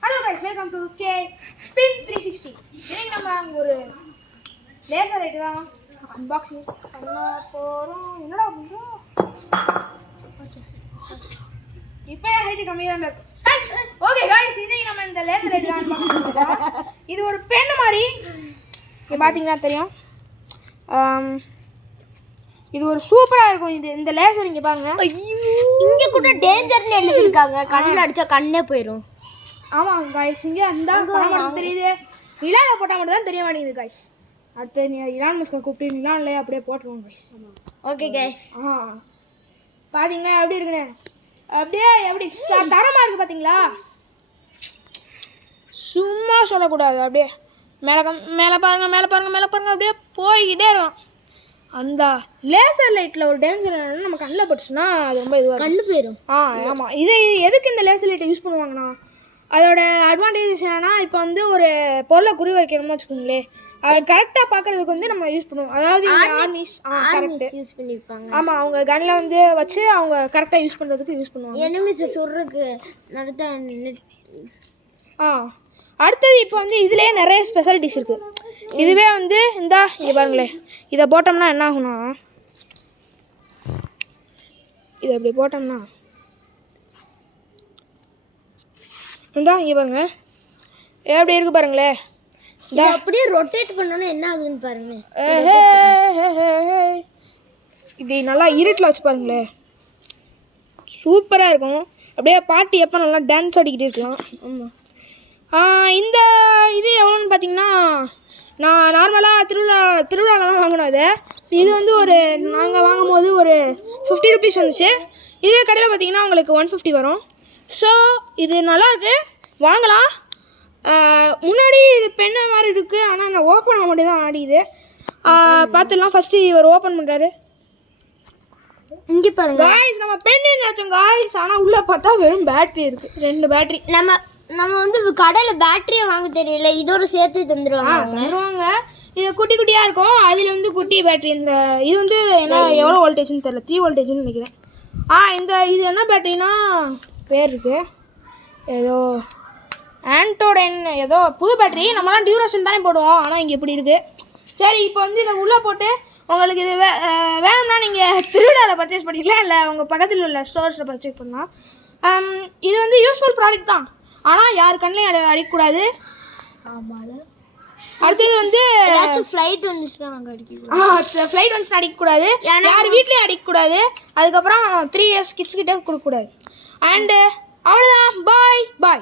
Hello guys, welcome to K spin 360. இன்னைக்கு நம்ம ஒரு லேசர் லைட் தான் அன்பாக்சிங் பண்ண போகிறோம். என்னடா பண்ணுறோம்? இப்போ ஹைட்டு கம்மியாக தான் இருக்கு. ஓகே கைஸ், இன்னைக்கு நம்ம இந்த லேசர் லைட் தான் அன்பாக்சிங் பண்ணுறோம். இது ஒரு பென் மாதிரி இங்கே பார்த்தீங்கன்னா தெரியும். இது ஒரு சூப்பராக இருக்கும். இது இந்த லேசர் இங்கே பாருங்க. இங்கே கூட டேஞ்சர்னு எழுதியிருக்காங்க. கண்ணில் அடித்தா கண்ணே போயிடும். ஆமாம் காய்ஸ், இங்கே அந்த படம் தெரியுது. நிலாவில் போட்டால் மட்டும் தான் தெரிய மாட்டேங்குது காய்ஸ். அடுத்து இரான் மஸ்கை கூப்பிட்டு நிலான்லேயே அப்படியே போட்டுருவோம் காய்ஸ். Okay guys. பார்த்தீங்கன்னா எப்படி இருக்குன்னு அப்படியே எப்படி தரமாக இருக்குது பார்த்தீங்களா? சும்மா சொல்லக்கூடாது. அப்படியே மேலே பாருங்க அப்படியே போய்கிட்டே இருக்கும். அந்த லேசர் லைட்டில் ஒரு டேஞ்சர் என்னன்னா, நம்ம கண்ணில் பட்டுச்சுன்னா அது ரொம்ப இதுவாக கண்ணு போயிடும். ஆமாம். இது எதுக்கு இந்த லேசர் லைட்டை யூஸ் பண்ணுவாங்கன்னா, அதோட அட்வான்டேஜ் என்னன்னா, இப்போ வந்து ஒரு பொருளை குறி வைக்கணும்னு வச்சுக்கோங்களேன், அது கரெக்டாக பார்க்குறதுக்கு வந்து நம்ம யூஸ் பண்ணுவோம். அதாவது ஆர்மிஸ் கரெக்டு யூஸ் பண்ணியிருப்பாங்க. ஆமாம், அவங்க கன்னில் வந்து வச்சு அவங்க கரெக்டாக யூஸ் பண்ணுறதுக்கு யூஸ் பண்ணுவாங்க. எனிமிஸை சொல்கிறதுக்கு நடத்த. அடுத்தது இப்போ வந்து இதுலேயே நிறைய ஸ்பெஷாலிட்டிஸ் இருக்குது. இதுவே வந்து இங்கே பாருங்களேன், இதை போட்டோம்னா என்ன ஆகும்னா, இதை அப்படி போட்டோம்னா இங்கே பாருங்க எப்படி இருக்குது பாருங்களேன். இதை அப்படியே ரொட்டேட் பண்ணோன்னா என்ன ஆகுதுன்னு பாருங்க. இப்படி நல்லா இருட்டில் வச்சு பாருங்களேன், சூப்பராக இருக்கும். அப்படியே பாட்டி எப்போ நல்லா டான்ஸ் ஆடிக்கிட்டு இருக்கலாம். ஆமாம். இந்த இது எவ்வளோன்னு பார்த்தீங்கன்னா, நான் நார்மலாக திருவிழாவில் தான் வாங்கினோம். இது வந்து நாங்கள் வாங்கும் போது ஒரு 50 ருபீஸ் வந்துச்சு. இதே கடையில் பார்த்தீங்கன்னா உங்களுக்கு 150 வரும். ஸோ இது நல்லாயிருக்கு, வாங்கலாம். முன்னாடி இது பெண்ணை மாதிரி இருக்குது, ஆனால் நான் ஓப்பன் பண்ண மட்டும் தான் ஆடிது. பார்த்துடலாம். ஃபஸ்ட்டு இவர் ஓப்பன் பண்ணுறாரு. இங்கே பாருங்க காய்ஸ், நம்ம பெண்ணு நினச்சோம் காய்ஸ், ஆனால் உள்ளே பார்த்தா வெறும் பேட்ரி இருக்குது, 2 பேட்ரி. நம்ம வந்து கடையில் பேட்டரியை வாங்க தெரியல, இதோட சேர்த்து தந்துடுவாங்க. இது குட்டி குட்டியாக இருக்கும். அதில் வந்து குட்டி பேட்ரி. இது வந்து என்ன எவ்வளோ வோல்டேஜ்னு தெரியல, 3 வோல்டேஜ்னு நினைக்கிறேன். இது என்ன பேட்டரினா பேர் இருக்குது, ஏதோ ஆண்டோடைன் ஏதோ புது பேட்டரி. நம்மளாம் டியூரேஷன் தானே போடுவோம், ஆனால் இங்கே இப்படி இருக்குது. சரி, இப்போ வந்து இதை உள்ளே போட்டு உங்களுக்கு இது வேணும்னா நீங்கள் திருவிழாவில் பர்ச்சேஸ் பண்ணிக்கலாம், இல்லை உங்கள் பக்கத்தில் உள்ள ஸ்டோர்ஸில் பர்ச்சேஸ் பண்ணலாம். இது வந்து யூஸ்ஃபுல் ப்ராடக்ட் தான், ஆனால் யார் கண்ணிலையும் அடிக்கக்கூடாது. அடுத்தது வந்து ஃப்ளைட் வந்துச்சுன்னா ஃப்ளைட் வந்துச்சுன்னா அடிக்கக்கூடாது, யார் வீட்லேயும் அடிக்கக்கூடாது. அதுக்கப்புறம் 3 இயர்ஸ் கிட்ஸ் கிட்டே கொடுக்கக்கூடாது. அண்டு அவ்வளோதான். பாய்.